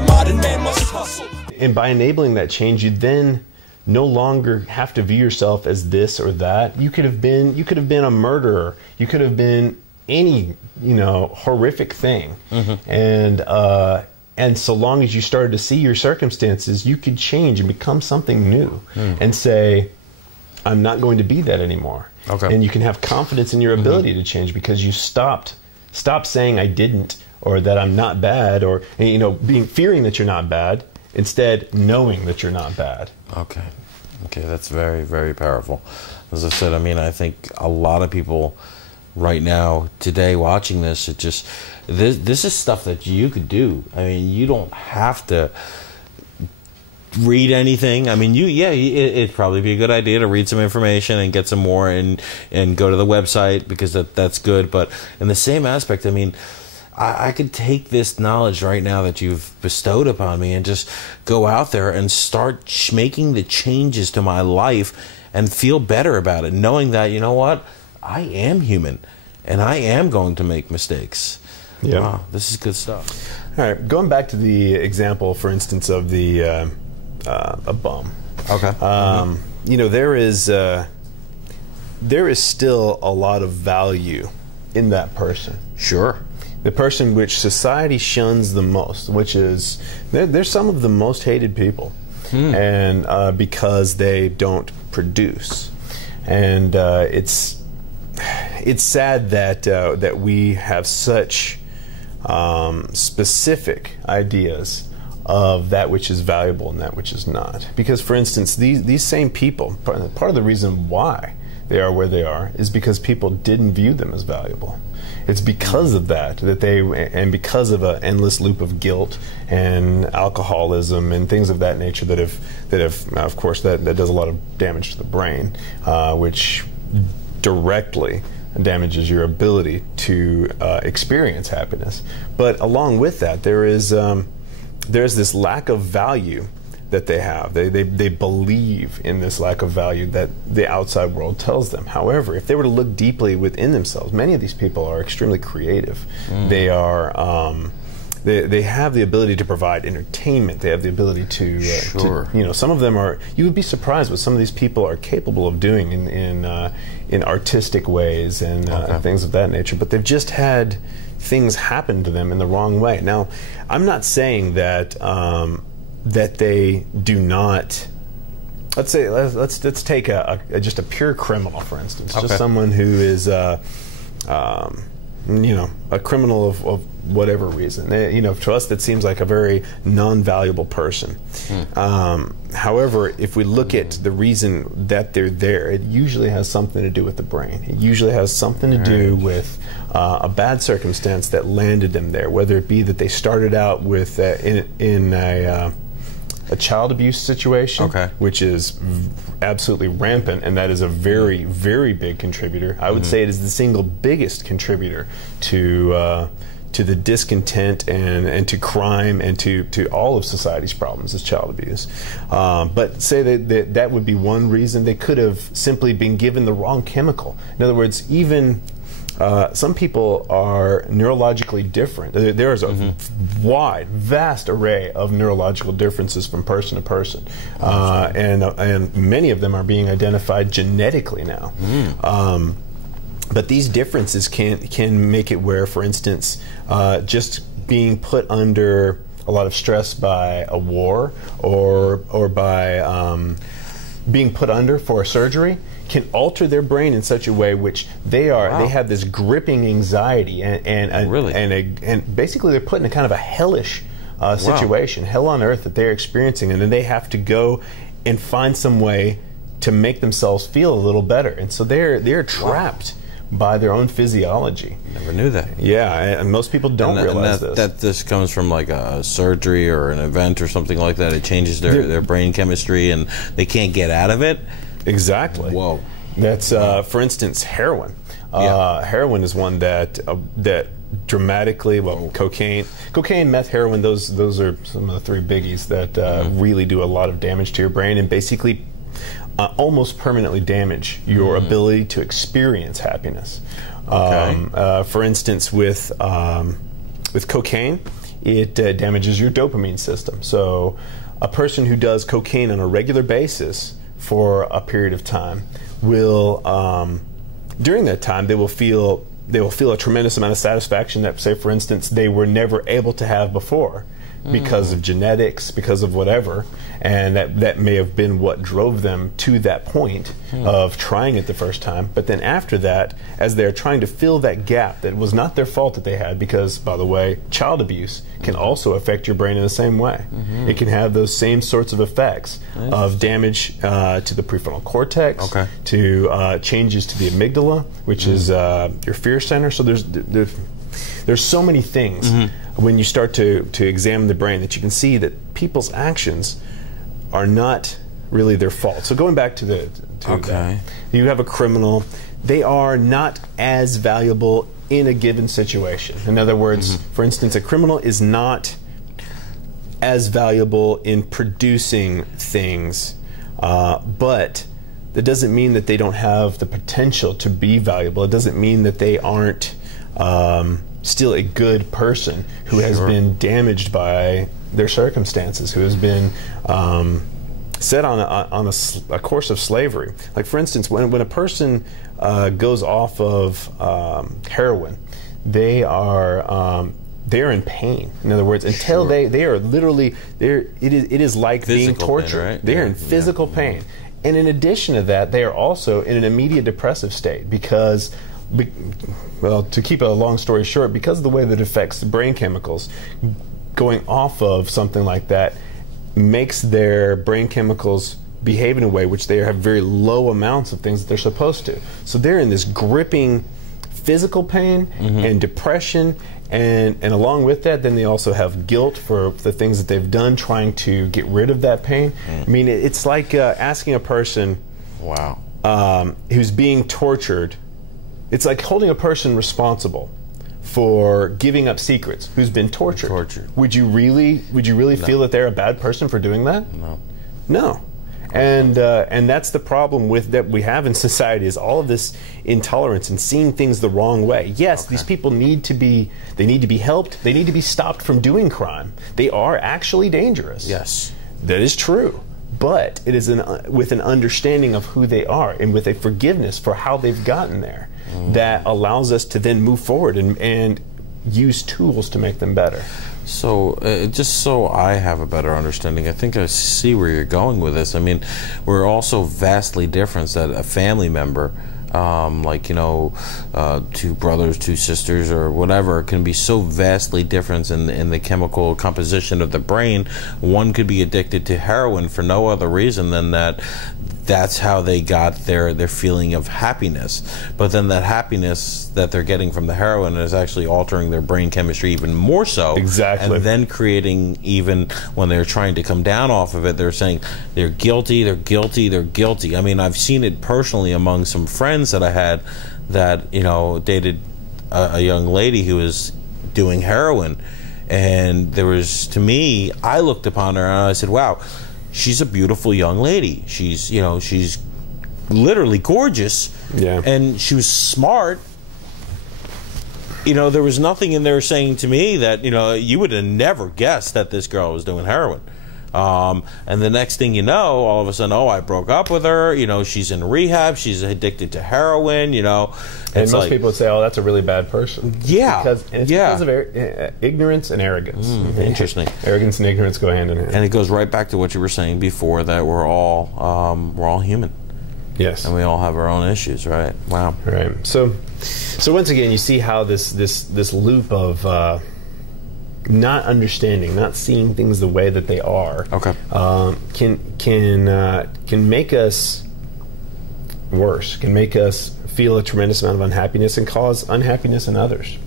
the modern man must hustle. And by enabling that change, you then no longer have to view yourself as this or that. You could have been a murderer. You could have been any, you know, horrific thing. And so long as you started to see your circumstances, you could change and become something new and say, I'm not going to be that anymore. And you can have confidence in your ability to change because you stop saying I didn't, or that I'm not bad, or, you know, fearing that you're not bad, instead knowing that you're not bad. Okay, that's very, very powerful. As I said, I mean, I think a lot of people right now, today, watching this, this is stuff that you could do. I mean, you don't have to read anything. I mean, it'd probably be a good idea to read some information and get some more and go to the website, because that's good. But in the same aspect, I mean, I could take this knowledge right now that you've bestowed upon me and just go out there and start making the changes to my life and feel better about it, knowing that, you know what, I am human and I am going to make mistakes. Yeah. Wow, this is good stuff. All right, going back to the example, for instance, of the a bum. Okay. You know, there is still a lot of value in that person. Sure. The person which society shuns the most, which is, they're some of the most hated people, and because they don't produce. And it's sad that we have such specific ideas of that which is valuable and that which is not. Because, for instance, these same people, part of the reason why they are where they are is because people didn't view them as valuable. It's because of that and because of an endless loop of guilt and alcoholism and things of that nature that have of course, that does a lot of damage to the brain, which directly damages your ability to experience happiness. But along with that, there's this lack of value that they have. They believe in this lack of value that the outside world tells them. However, if they were to look deeply within themselves, many of these people are extremely creative. They are they have the ability to provide entertainment. They have the ability to you know, some of them are, you would be surprised what some of these people are capable of doing in artistic ways and things of that nature. But they've just had things happen to them in the wrong way. Now, I'm not saying that that they do not. Let's say let's take just a pure criminal, for instance, just someone who is you know, a criminal of whatever reason. You know, to us that seems like a very non-valuable person. However, if we look at the reason that they're there, it usually has something to do with the brain. It usually has something to do with a bad circumstance that landed them there, whether it be that they started out with in a child abuse situation, which is absolutely rampant, and that is a very, very big contributor. I would say it is the single biggest contributor to the discontent and to crime and to all of society's problems is child abuse. But say that would be one reason. They could have simply been given the wrong chemical. In other words, even some people are neurologically different. There is a vast array of neurological differences from person to person, and many of them are being identified genetically now. But these differences can make it where, for instance, just being put under a lot of stress by a war or by being put under for a surgery can alter their brain in such a way which they have this gripping anxiety and basically they're put in a kind of a hellish situation, hell on earth that they're experiencing, and then they have to go and find some way to make themselves feel a little better, and so they're trapped by their own physiology. Never knew that. Yeah, and most people don't realize that this comes from like a surgery or an event or something like that. It changes their brain chemistry and they can't get out of it. Exactly. Whoa. That's for instance, heroin. Heroin is one that dramatically, cocaine, meth, heroin. Those are some of the three biggies that really do a lot of damage to your brain and basically almost permanently damage your ability to experience happiness. For instance, with cocaine, it damages your dopamine system. So a person who does cocaine on a regular basis for a period of time will, during that time, they will feel a tremendous amount of satisfaction that, say, for instance, they were never able to have before because of genetics, because of whatever, and that may have been what drove them to that point of trying it the first time. But then after that, as they're trying to fill that gap that was not their fault that they had, because, by the way, child abuse can also affect your brain in the same way. It can have those same sorts of effects of damage to the prefrontal cortex, to changes to the amygdala, which is your fear center. So there's so many things when you start to examine the brain that you can see that people's actions are not really their fault. So going back to that, you have a criminal. They are not as valuable in a given situation. In other words, for instance, a criminal is not as valuable in producing things, but that doesn't mean that they don't have the potential to be valuable. It doesn't mean that they aren't still a good person who has been damaged by their circumstances, who has been set on a course of slavery. Like, for instance, when a person goes off of heroin, they are in pain. In other words, until they are literally it is like physical being tortured. Pain, right? They're in physical pain. And in addition to that, they are also in an immediate depressive state because, well, to keep a long story short, because of the way that it affects the brain chemicals, going off of something like that makes their brain chemicals behave in a way which they have very low amounts of things that they're supposed to. So they're in this gripping physical pain and depression, and along with that, then they also have guilt for the things that they've done, trying to get rid of that pain. I mean, it's like asking a person who's being tortured. It's like holding a person responsible for giving up secrets who's been tortured. Would you really feel that they're a bad person for doing that? No. And that's the problem that we have in society, is all of this intolerance and seeing things the wrong way. Yes, these people need to be helped. They need to be stopped from doing crime. They are actually dangerous. Yes. That is true. But it is with an understanding of who they are and with a forgiveness for how they've gotten there that allows us to then move forward and use tools to make them better. So, just so I have a better understanding, I think I see where you're going with this. I mean, we're also vastly different that a family member, like, you know, two brothers, two sisters, or whatever, can be so vastly different in the chemical composition of the brain. One could be addicted to heroin for no other reason than that's how they got their feeling of happiness. But then that happiness that they're getting from the heroin is actually altering their brain chemistry even more so. Exactly. And then creating, even when they're trying to come down off of it, they're saying they're guilty, they're guilty, they're guilty. I mean, I've seen it personally among some friends that I had that, you know, dated a young lady who was doing heroin. And there was, to me, I looked upon her and I said, wow, she's a beautiful young lady. She's, you know, she's literally gorgeous. Yeah. And she was smart. You know, there was nothing in there saying to me that, you know, you would have never guessed that this girl was doing heroin. And the next thing you know, all of a sudden, oh, I broke up with her. You know, she's in rehab. She's addicted to heroin. You know, and most people would say, "Oh, that's a really bad person." Yeah, it's because of ignorance and arrogance. Interesting. Arrogance and ignorance go hand in hand. And it goes right back to what you were saying before, that we're all human. Yes, and we all have our own issues, right? Wow. Right. So once again, you see how this loop of not understanding, not seeing things the way that they are, can make us worse, can make us feel a tremendous amount of unhappiness and cause unhappiness in others.